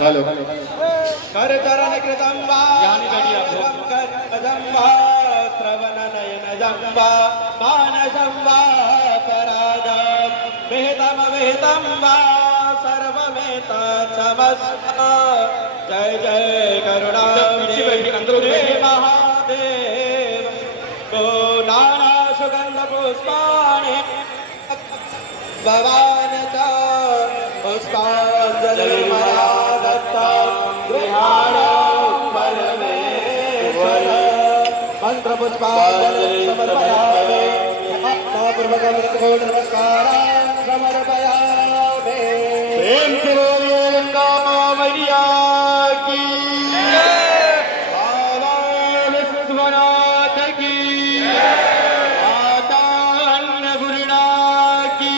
Hello कर चरण कृतं वा यहाँ नहीं बैठिए आप लोग। कर्मजं वा श्रवण नयन जंबा मानसं वा करादं विहितं वा सर्वमेता समस्त जय जय करुणा पीछे बैठिए, अंदर उधर बैठिए। महादेव गो नाना सुगंध पुष्पाणि भवान च पुष्पांजलि मया दत्ता गृहाणां परमेश्वर मंत्र पुष्पांजलि समर्पयामि पूर्वकं कोटि नमस्कारान् समर्पयामि। प्रेम से बोलिए गंगा मैया की बाबा विश्वनाथ की माता अन्नपूर्णा की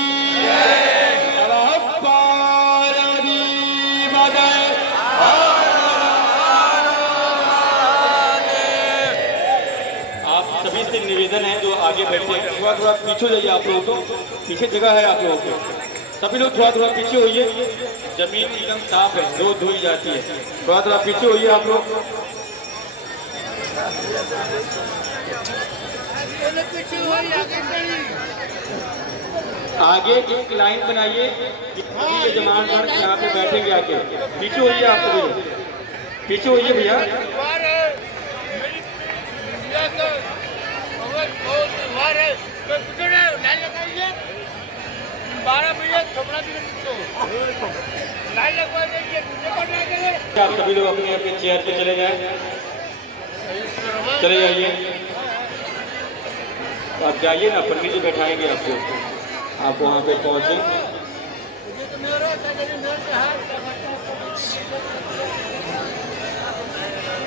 पार्वती माता। आप सभी से निवेदन है जो आगे बैठे थोड़ा थोड़ा पीछे जाइए, आप लोगों को पीछे जगह है आप लोगों को। सभी लोग थोड़ा थोड़ा पीछे होइए, जमीन एकदम साफ है, रोज धोई जाती है। थोड़ा थोड़ा पीछे होइए आप लोग। आगे एक लाइन बनाइए, सभी यजमान गण यहाँ पे बैठेंगे आके। पीछे होइए आप सभी लोग, पीछे होइए भैया। आप सभी लोग अपने अपने चेयर पे चले जाएं, चले जाइए। आप जाइए ना, पंडित जी बैठाएंगे आपको, आप वहाँ पे पहुँचे।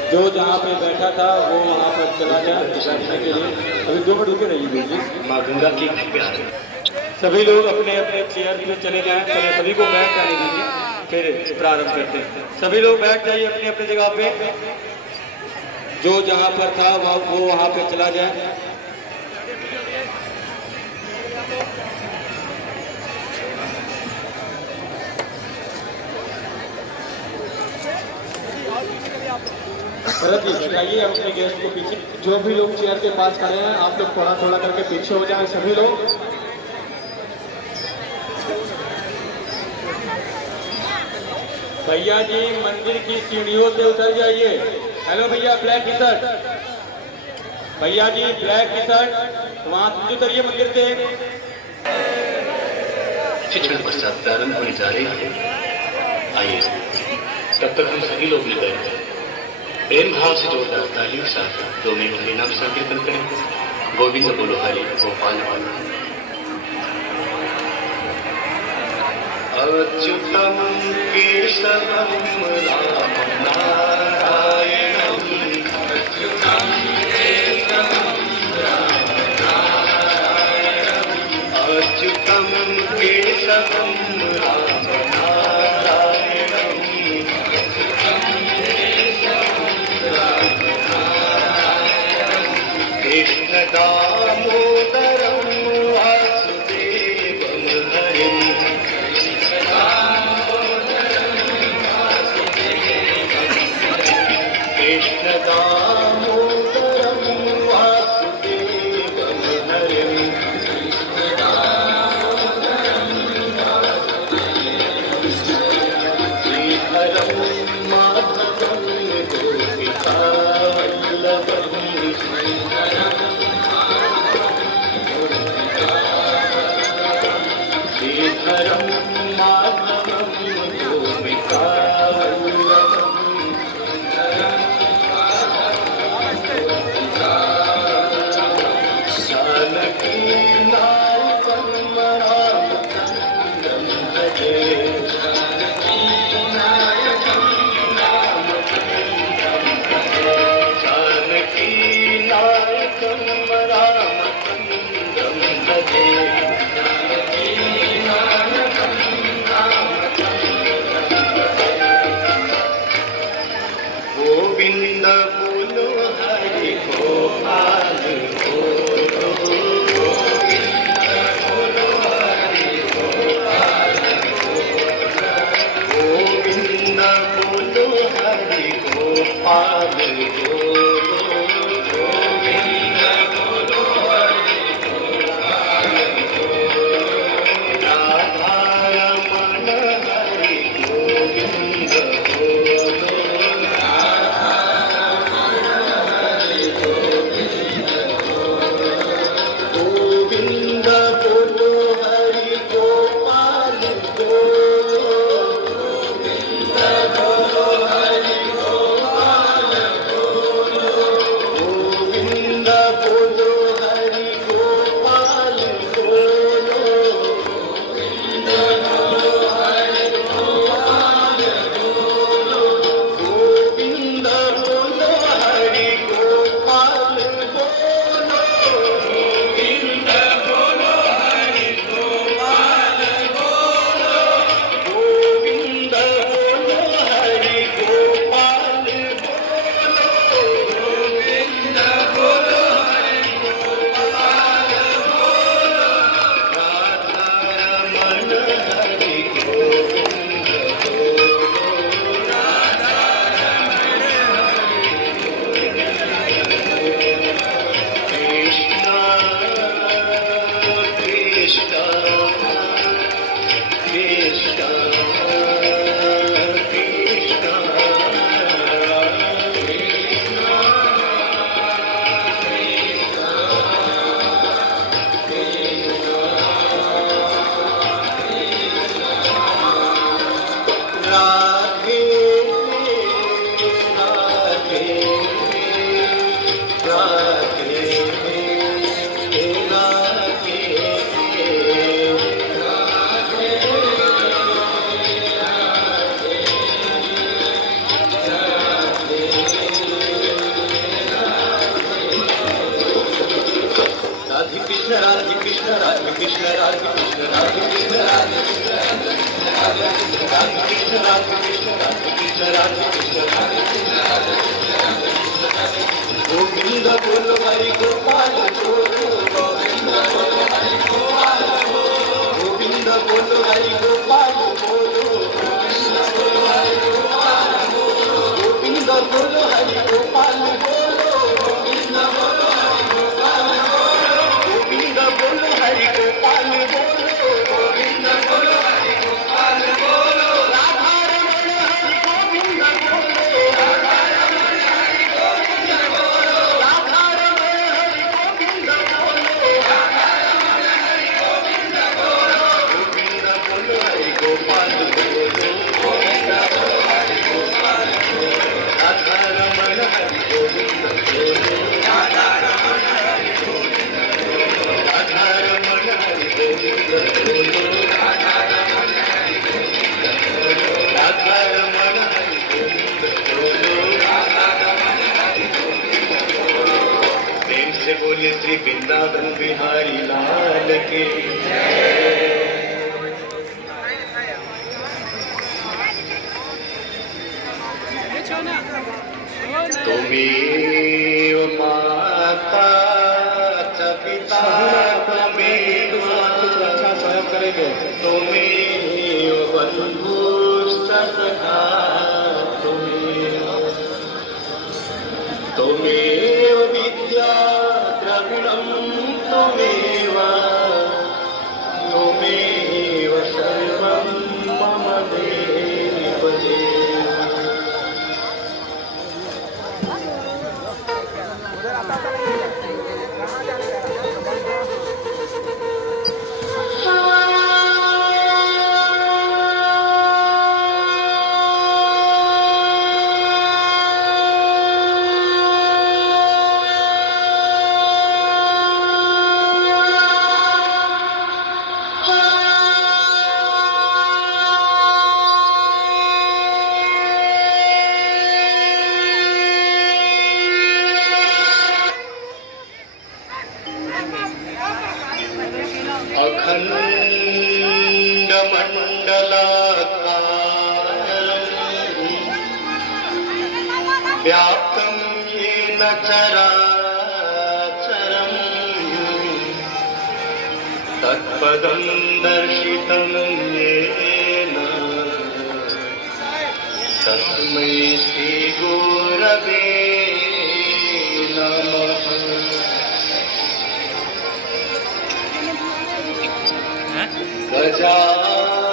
जो जहाँ पे बैठा था वो वहाँ पर चला गया बैठने के लिए। अभी 2 मिनट रुके रहिए जी। माँ गंगा की प्यार। सभी लोग अपने अपने चेयर पे चले जाएं। चले सभी को बैठ जाने दीजिए, फिर प्रारंभ करते हैं। सभी लोग बैठ जाइए अपनी अपनी जगह पे। जो जहाँ पर था वो वहाँ पे चला जाए। भरत जी बैठाइए अपने गेस्ट को पीछे। जो भी लोग चेयर के पास खड़े हैं आप लोग थोड़ा थोड़ा करके पीछे हो जाएं सभी लोग। भैया जी मंदिर की सीढ़ियों से उतर जाइए। हेलो भैया, ब्लैक टी शर्ट भैया जी, ब्लैक टी शर्ट वहां से उतरिए मंदिर से। कुछ क्षण पश्चात प्रारंभ होने जा रही है। आइए तब तक हम सभी लोग मिलकर प्रेम भाव से जोरदार तालियों के साथ 2 मिनट हरि नाम संकीर्तन करें। गोविंद बोलो हरि गोपाल वाला। अच्युतम केशवम राम नारायणम अच्युतम केशवम राम नारायणम अच्युतम केशवम राम नारायणम कृष्ण दामोदरम वासुदेवम हरिम राधे राधे राधे राधे कृष्ण राधे कृष्ण राधे कृष्ण राधे कृष्ण राधे कृष्ण राधे कृष्ण राधे कृष्ण राधे कृष्ण राधे कृष्ण राधे कृष्ण राधे गोविंद बोलो हरि गोपाल बोलो गोविंद बोलो हरि गोपाल बोलो गोविंद बोलो हरि गोपाल बोलो गोविंद बोलो हरि गोपाल बोलो गोविंद बोलो हरि गोपाल बोलो गोविंद बोलो हरि गोपाल बोलो गोविंद बोलो हरि गोपाल बोलो गोविंद बोलो हरि गोपाल बोलो राधा रमण हरि गोविंद बोलो राधा रमण हरि गोविंद बोलो राधा रमण हरि गोविंद बोलो राधा रमण हरि गोविंद बोलो गोविंद बोलो हरि गोपाल बोलो गोविंद बोलो हरि गोपाल बोलो राधा रमण हरि गोविंद बोलो राधा रमण हरि गोविंद बोलो राधा रमण हरि गोविंद बोलो राधा रमण हरि गोविंद बोलो राधा रमण हरि गोविंद बोलो राधा रमण हरि गोविंद बोलो प्रेम से बोले श्री वृंदावन बिहारी लाल के तुमेव माता च पिता त्वमेव कुछ अच्छा स्वयं करेंगे। त्वमेव बन्धुश्च सखा त्वमेव विद्या द्रविणं त्वमेव त्वमेव सर्वं मम देव देव अखंड मंडलाकारं व्याप्तं येन चराचरं तत्पदं दर्शितं येन तस्मै श्रीगुरवे नमः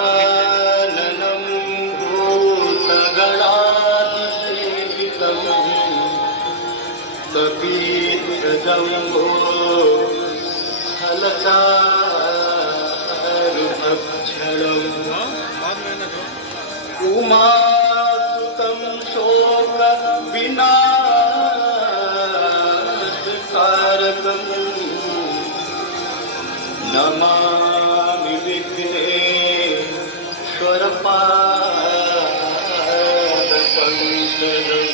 गजाननं भूतगणाधिसेवितं कपीन्द्रजम्बो फलचारुभक्षणम् उमासुतं शोकविनाशकारकम् नमामि विघ्नेश्वरपादपङ्कजम्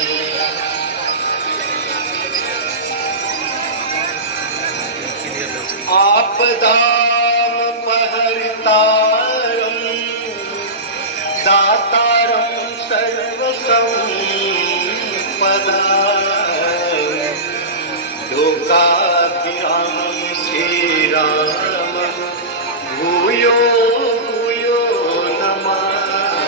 आपदामपहर्तारं दातारं सर्वसम्पदा लोकाभिरामं श्रीराम भूयो भूयो नमाम्यहम्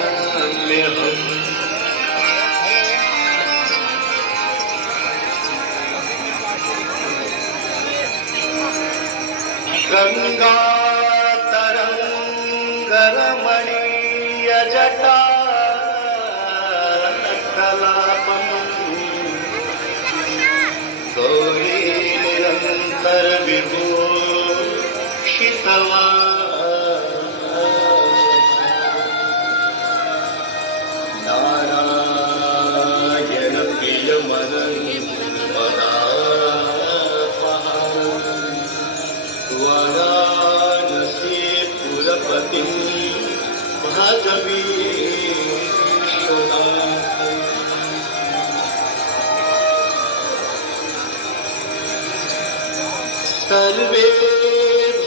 गङ्गातरङ्गरमणीयजटा कलापम् गौरी निरन्तरविभूषितवान् मनन मना वाराणसी पुरपति महाकवि सर्वे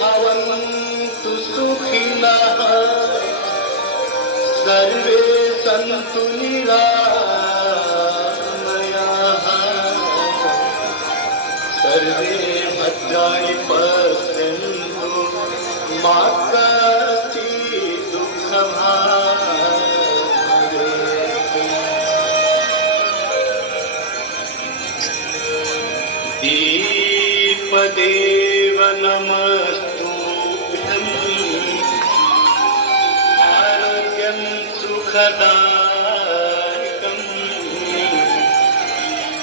भवन्तु सुखिनः सर्वे सन्तु निरामयाः सर्वे भद्राणि पश्यन्तु मा कश्चित् दुःखभाग् दीपदेव नमस्तुभ्यं आरोग्यं सुखदायकं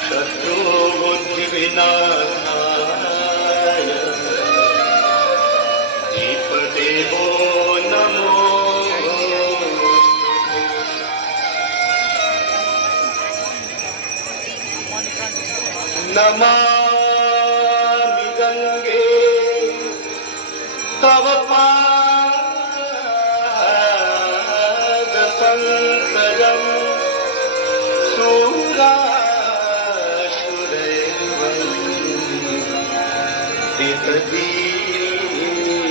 शत्रुबुद्धिविनाशाय दीपदेवो नमो नमामि गंगे तव पादपङ्कजं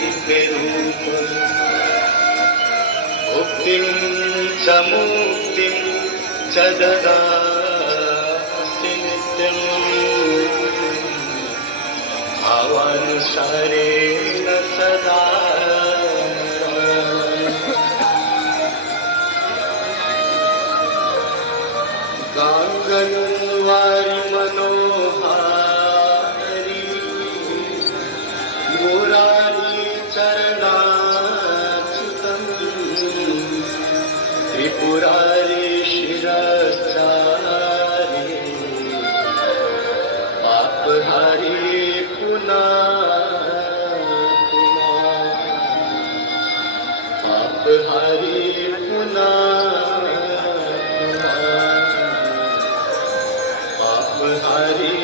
सुरासुरैर्वन्दितदीपरूपम् मुक्तिं च मुक्तिं च ददासि नित्यम् भावानुसारेण सदा गाङ्गनवारि मनोहारी मुरारी चरणाच्युतम् त्रिपुरारी शिरश्चारी पापहारी पापहारी पापहारी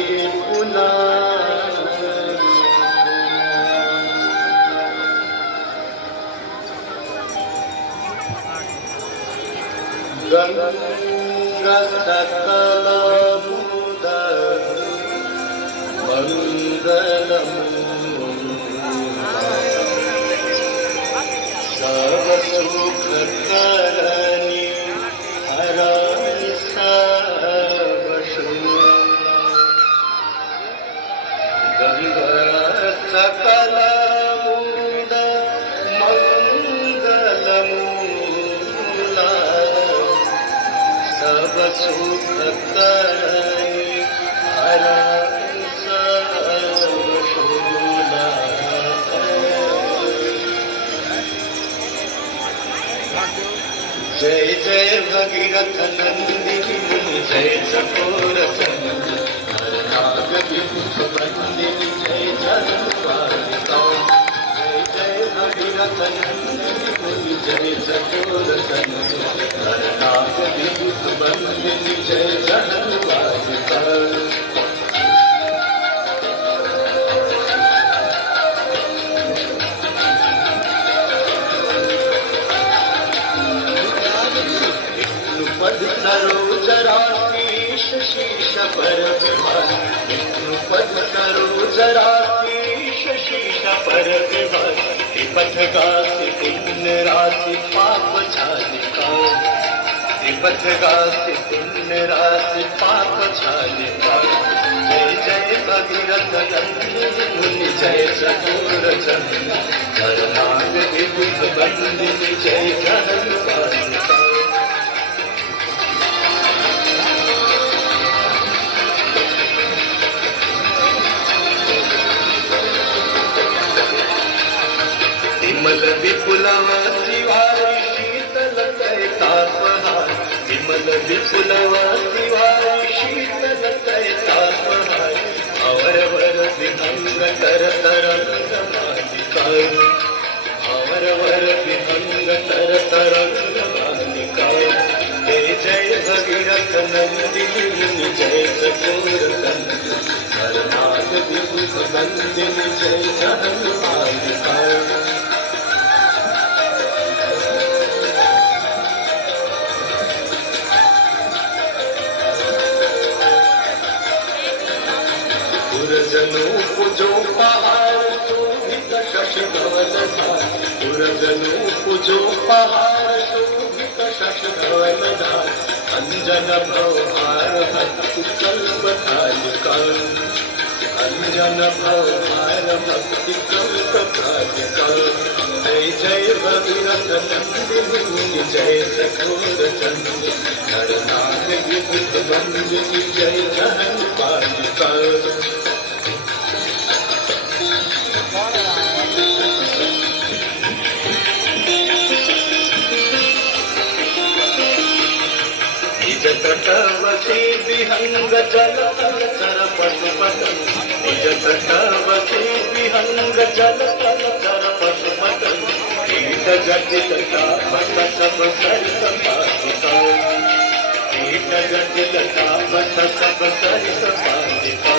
गंगा सकलमुदर मंगलम सर्वसुखकरणी हरहि सर्वशून्य गंगा सकलमुद मंगलमूला सर्वसुखकरणी हरहि सर्वशून्य जय जय भगीरथ नंदिनी जय चकोर बंदिनी जय जन्मादिता जय जय भगीरथ नंदिनी जय चकोर बंदिनी जय जन्मादिता पद सरोजराशीष शीश पर विभास पद सरोजराशीष शीश पर विभास पथ गासी पुण्य राशि पाप झालिका पथ गासी पुण्य राशि पाप झालिका जय जय भगीरथ नंदिनी जय चकोर चंद करनाग विभुत बंदिनी जय जन्मादिता विमल विपुलवती वारी शीतल तापहार विमल विपुलवती वारी शीतल तापहार अवरवर विभंग तर तरंग मालिका अवरवर विभंग तर तरंग मालिका जय जय भगीरथ नंदिनी जय चकोर हरनाथ विभुत नंदिनी जय हनुमालिका पुरजनों पूजो पहाड़ शोभित शशधवल धार पुरजनों पूजो पहाड़ शोभित शशधवल धार अंजन भवहार भक्ति कल्पतालिका अंजन भवहार भक्ति कल्पतालिका जय जय भगीरथ नंदिनी जय सखोर चंद्र हरनाथ विभुत वंदिनी जय हनुमालिका तटवती विहंग जल चर पशुपत निज तटवती विहंग जल चर पशुपत कीट जटिल तापस सब सरिस पालिका कीट जटिल तापस सब सरिस पालिका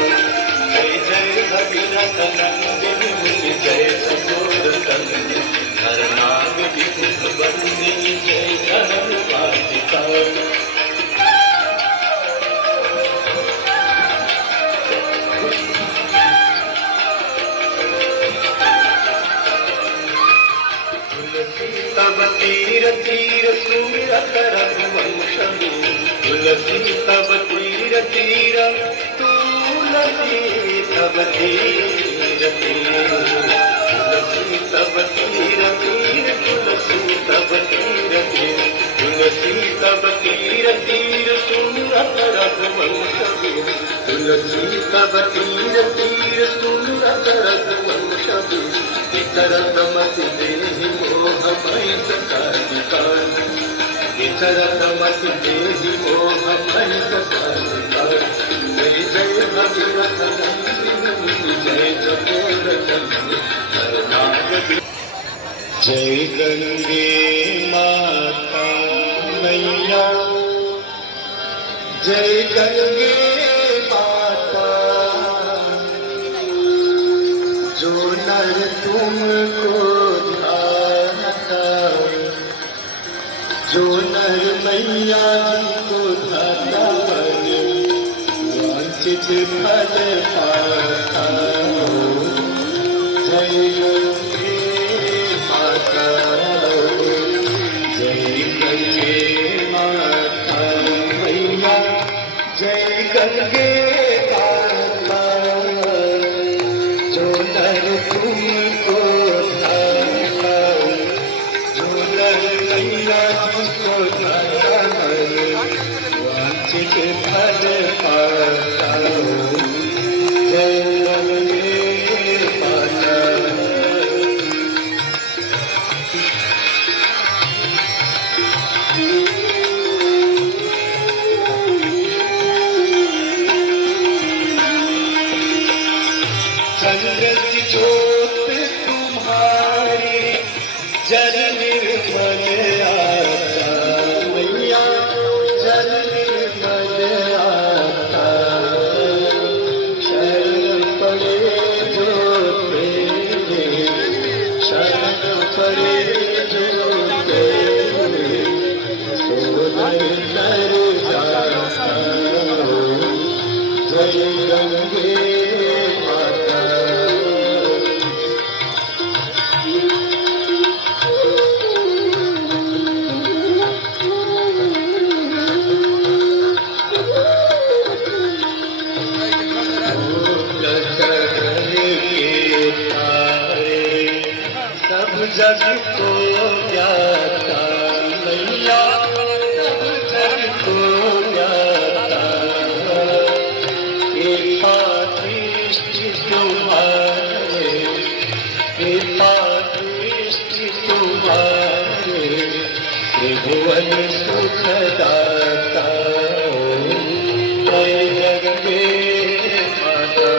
जय जय भगीरथ नंदिनी जय सकोर चंद्र हरनाथ विभुत वंदिनी जय हनुमालिका तब तीर तीर सुमिरत रघुवंश तुलसी तब तीर तीर तुलसी तब तीर तीर तुलसी तब तीर तीर तुलसी तब तीर तीर तुलसी तब तीर तीर सुमिरत रघुवंश तुलसी तब तीर तीर सुमिरत रघुवंश विचरत मति देहि मोह मयि सकालिका विचरत मति देहि मोह मयि सकालिका जय जय भगीरथ नंदिनी जय चकोर चंद्र हरनाथ जय गंगे माता मैया जय गंगे माता जो नर तुमको ध्याता जो नर मैया जी को ध्याता वांछित फल पाता जय गंगे माता जय गंगे माता मैया जय गंगे माता जो नर तुमको ध्याता जो नर मैया जिसको ध्याता वांछित फल पाता जय गंगे माता चंद्र की ज्योत तुम्हारी जल निर्मल आता मैया जल निर्मल आता शरण पड़े जो तेरे शरण पड़े जो तेरे सोनर कर जाता जय गंगे माता सब जग को ज्ञाता मैया सब जग को ज्ञाता कृपा दृष्टि तुम्हारे कृपा दृष्टि तुम्हारे त्रिभुवन सुखदाता जय जगदे माता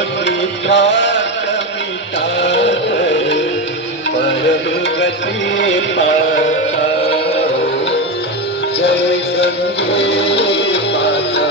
की त्रास मिटाकर परम गति पाता जय गंगे माता।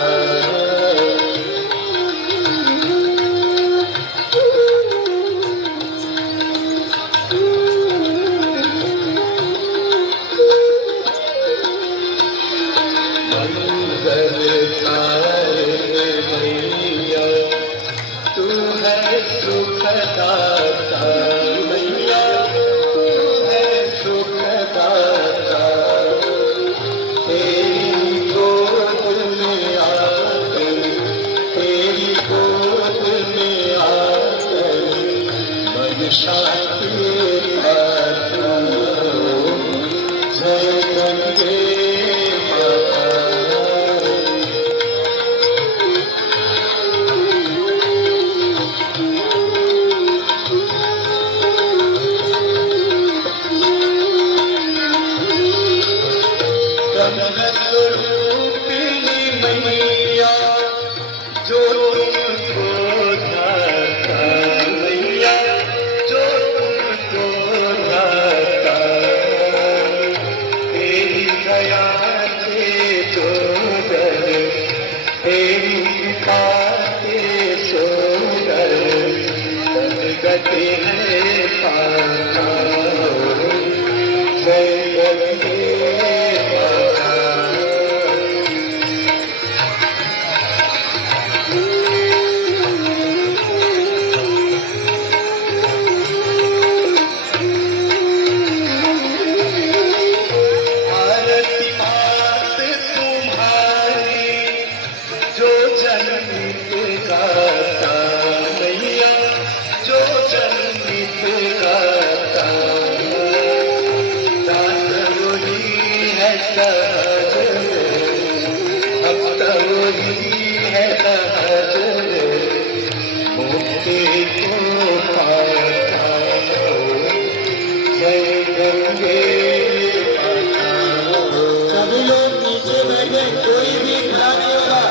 सभी लोग नीचे बैठे, कोई भी खड़ा नहीं होगा।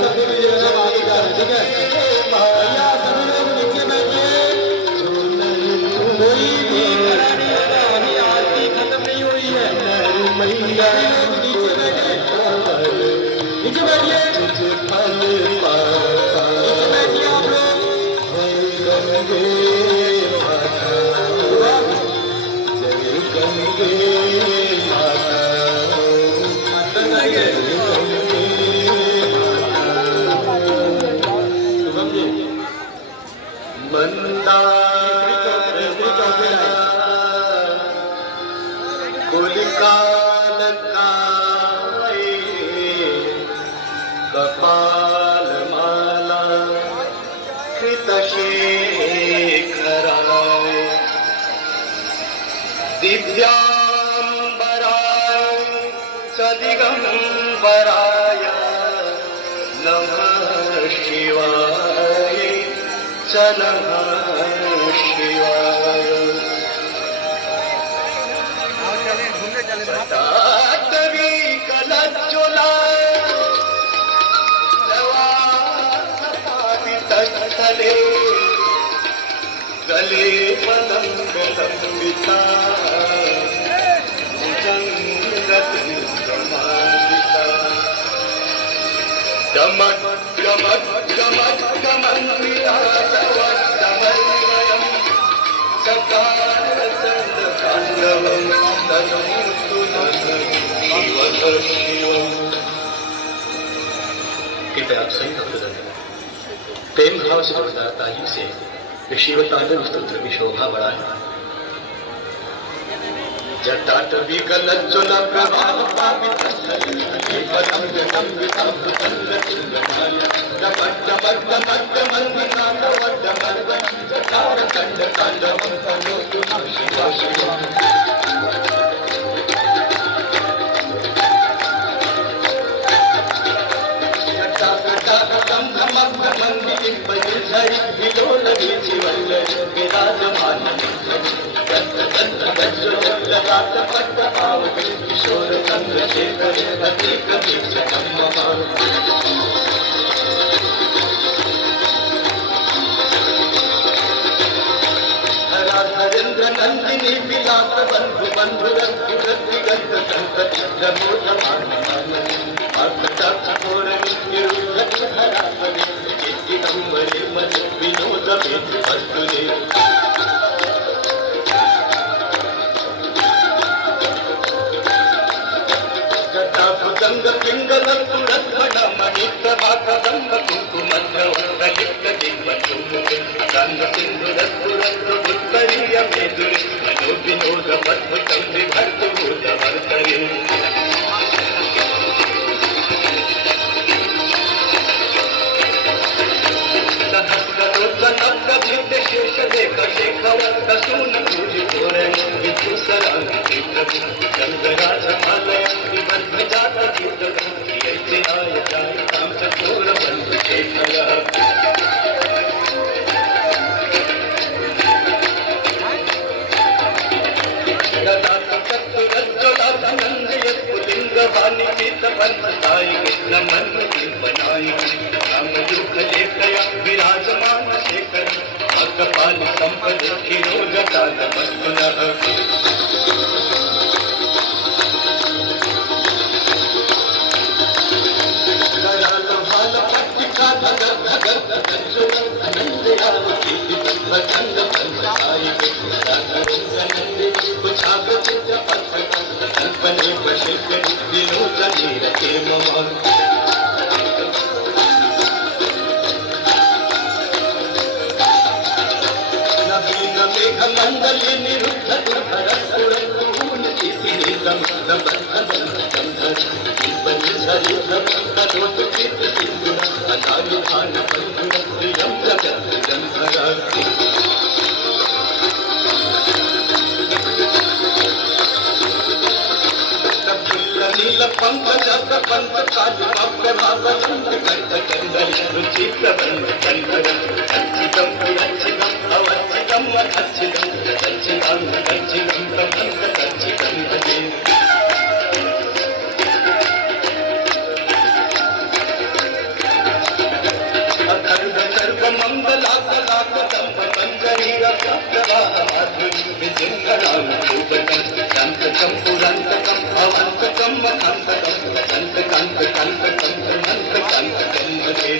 सभी लोग आगे जा रहे, ठीक है भैया, सभी लोग नीचे बैठे, कोई भी खड़ा नहीं होगा। अभी आरती खत्म नहीं हुई है। सभी लोग नीचे बैठे, नीचे बैठिए, नीचे बैठिए आप लोग। कपाल माला कृतशेखराय दिव्यांबराय च दिगंबराय नमः शिवाय च नमः शिवाय। सदातवी कलज्जुला तस्थले गले पलंग लंबिता जंगमालिका गमक गमक गमक गमन्विता दमन्वयम् सकारसन्दकाण्डवं तनोतु नः शिवः शिवम्। कृपया आप सही भक्तजन प्रेम भाव से जोरदार ताली से शिवतांडव स्तोत्र की शोभा बढ़ाए। जटाटवी कलज्जुल प्रभाव पावित पदम जटम वितम भुतन्न चिन्नमाय डमक डमक डमक डमन्विता डमक जटार कंड कांडवं तनोतु नः शिवः शिवः। किशोर चंद्रशेखर अति प्रतीक्षकम बंधु बंधु रंग गंध संकट मोठ मान थोर चित्तिकंबरे मन विनोद वस्तुदे गंग पिंगल सुरत्मण मणित भागंग कुंकुमद्रवलिप्त दिग्वचुमुखे गंग सिंधु रत्तुरत्तु उत्तरीय मेदुरे मनो विनोद मद्भुतं विभर्तु भूतवर्तरे शेष देख शेखवंत सून पूजि तोरण विष्णु सरांगी प्रभु चंद्रराज मालय विबद्ध जात गीत यैसे आय जाय काम चतुर बंधु शेखर ददात चतुरज्जलाभिनंद यत्पुलिंग वाणी गीत बंधताई कृष्ण मन बनाई राम युग लेखया विराजमान शेखर कपाल संपद खिरोजकाल मस्तुनः दयाल भाल पट्टिका भगर भगर अनंदयावती प्रचंड पंचाई कुछाग चित्त पथ कल्पने वशिष्ठ विनोदनी रचे मम मंगल्य निरुद्ध दुर्भर सुरपूर्ण चिति करोत चित्त सिंधु अनाविधान बंधुर प्रियं जगत गंधर नील पंकज पंक काल प्रभाव कंठ कंदल रुचित बंध कंधर अच्छितम पुरच्छितम अवच्छितम अच्छितम अच्छितम अच्छितम तमंत अच्छितम भजे अखंड सर्व मंगलाकलाक दंभ मंजरी रक्षप्रवाह माधुरी विजिंगणाम रूपकं शांतकं पुरंतकं अवंतकं मखंतकं कंत मंत कंतकं भजे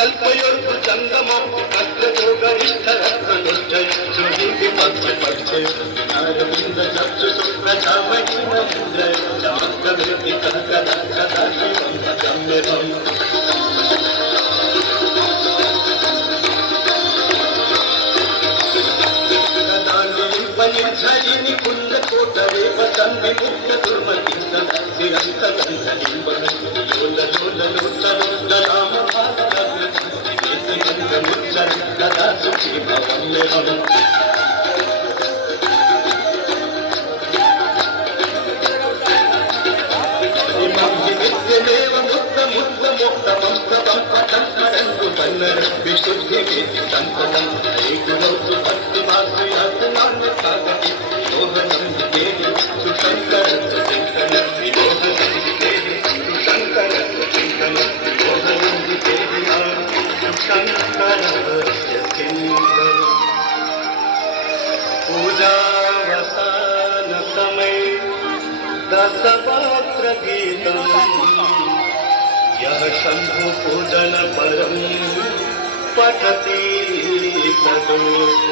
कल्पयोर् जंगमं कल्पयोगरिष्ठ रत्नदुष्टय सुधीति पक्ष पक्षे अरविंद चक्षु सुप्रजामहि मुद्रय चमत्कवृत्ति कदा कदा शिवं भजम्यहम् निर्झरिणी कुंड कोटरे वसन विमुक्त दुर्मति सदा सिरंत गंधरी लोल लोल लोचन गदाम भागल केस गंध मुच्चन गदा सुखी भवं में हम नित्यमेव मुक्त मुक्त मोक्त मस्तमं पठन् स्मरन्तु पन्नर विशुद्धि वेति संपदं हे गुरौ सुभक्ति भासयातनान् सागति मोहनं देहि सुशंकर सुचिंतन विमोहनं देहि सुशंकर सुचिंतन विमोहनं देहि सुशंकर चिंतन पूजावसान समय दशपात्र गीतम् यह शंभु पूजन परम पठति सदोष